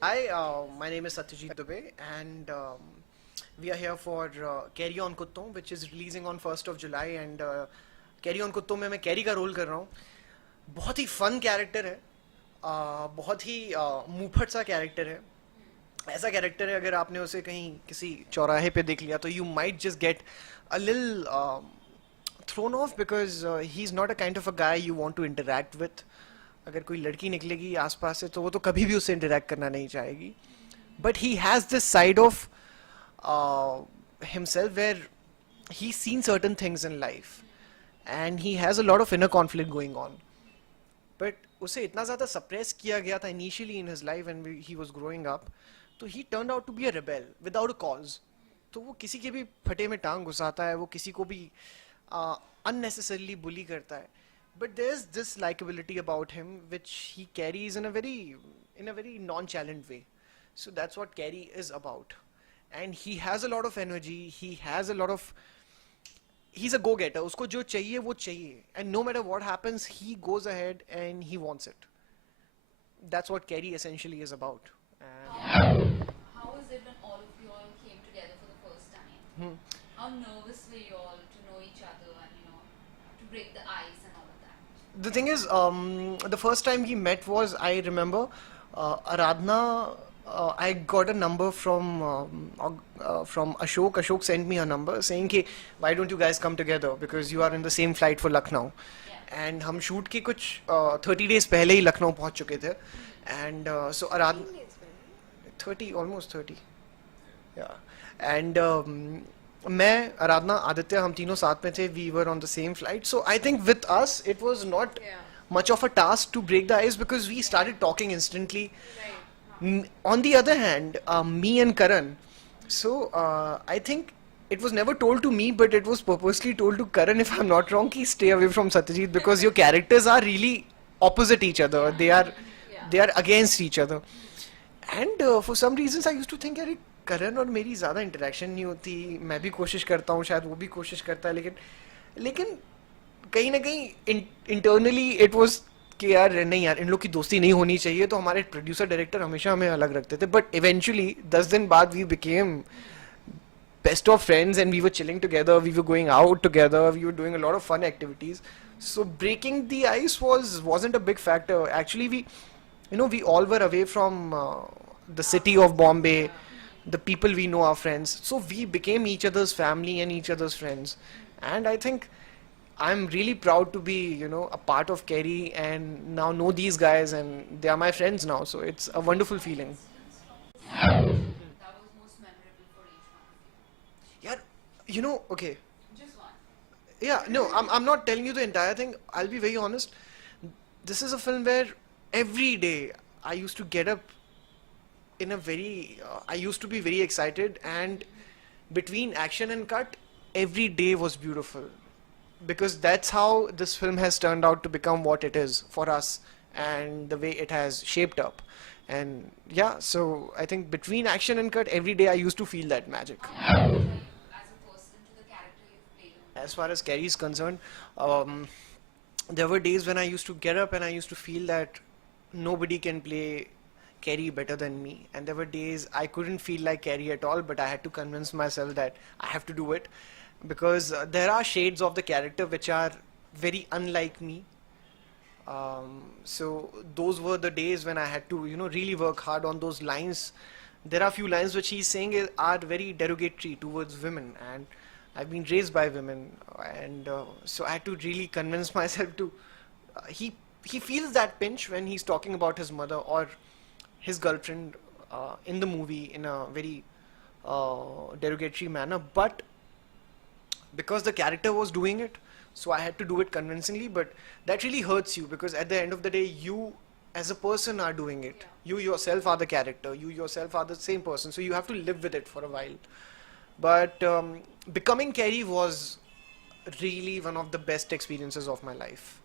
Hi, my name is Satyajit Dubey, and we are here for Carry On Kutton, which is releasing on 1st of July. And Carry On Kutton में मैं carry का role कर रहा हूँ. बहुत ही fun character है, बहुत ही मुंहफट सा कैरेक्टर है. ऐसा कैरेक्टर है अगर आपने उसे कहीं किसी चौराहे पे देख लिया तो you might just get a लिल thrown off because he's not a kind of a guy you want to interact with. अगर कोई लड़की निकलेगी आसपास से तो वो तो कभी भी उससे इंटरेक्ट करना नहीं चाहेगी. But he has this side of himself where he's seen certain things in life and he has a lot of inner conflict going on. But उसे इतना ज़्यादा suppress किया गया था initially in his life when he was growing up, तो he turned out to be a rebel without a cause. तो वो किसी के भी फटे में टांग घुसाता है, वो किसी को भी unnecessarily bully करता है. But there's this likability about him which he carries in a very nonchalant way. So that's what Carrie is about. And he has a lot of energy, he has a lot of, he's a go-getter. उसको जो चाहिए वो चाहिए. And no matter what happens, he goes ahead and he wants it. That's what Carrie essentially is about. How how is it when all of you all came together for the first time? Hmm. How nervous were you all to know each other and to break the ice and all of that? The thing is, the first time we met was, I remember, Aradhana. I got a number from Ashok. Ashok sent me a number saying, "Hey, why don't you guys come together? Because you are in the same flight for Lucknow." Yeah. And हम shoot के कुछ 30 days पहले ही लखनऊ पहुंच चुके थे. And so Aradhana, 30, almost 30. Yeah. And मैं आराधना आदित्य हम तीनों साथ में थे. We were on the same flight. So I think with us it was not much of a task to break the ice because we started talking instantly. On the other hand, me and Karan, so I think it was never told to me, but it was purposely told to Karan, if I'm not wrong, ki stay away from Satyajit because your characters are really opposite each other. They are against each other. And for some reasons I used to think यार करण और मेरी ज़्यादा interaction नहीं होती. मैं भी कोशिश करता हूँ, शायद वो भी कोशिश करता है, लेकिन कहीं ना कहीं इंटरनली इट वाज कि यार नहीं यार इन लोग की दोस्ती नहीं होनी चाहिए. तो हमारे प्रोड्यूसर डायरेक्टर हमेशा हमें अलग रखते थे. बट इवेंचुअली 10 दिन बाद we became best of friends and we were chilling together, we were going out together, we were doing a lot of fun activities. So breaking the ice wasn't a big factor. Actually we all were away from the city of Bombay. The people we know are friends, so we became each other's family and each other's friends. And I think I'm really proud to be a part of Kerry and now know these guys and they are my friends now, so it's a wonderful feeling. That was most memorable for each one of Yeah, okay. you. Just one. Yeah, no, I'm not telling you the entire thing. I'll be very honest. This is a film where every day I used to get up in a very, I used to be very excited, and between action and cut, every day was beautiful. Because that's how this film has turned out to become what it is for us and the way it has shaped up. And yeah, so I think between action and cut, every day I used to feel that magic. How important are you as a person to the character you've played on? As far as Carrie is concerned, um, there were days when I used to get up and I used to feel that nobody can play Carrie better than me. And there were days I couldn't feel like Carrie at all, but I had to convince myself that I have to do it because there are shades of the character which are very unlike me. So those were the days when I had to, really work hard on those lines. There are few lines which he's saying are very derogatory towards women, and I've been raised by women, and so I had to really convince myself to. He feels that pinch when he's talking about his mother or his girlfriend in the movie in a very derogatory manner, but because the character was doing it, so I had to do it convincingly. But that really hurts you because at the end of the day, you as a person are doing it. You yourself are the character. You yourself are the same person. So you have to live with it for a while. But becoming Carrie was really one of the best experiences of my life.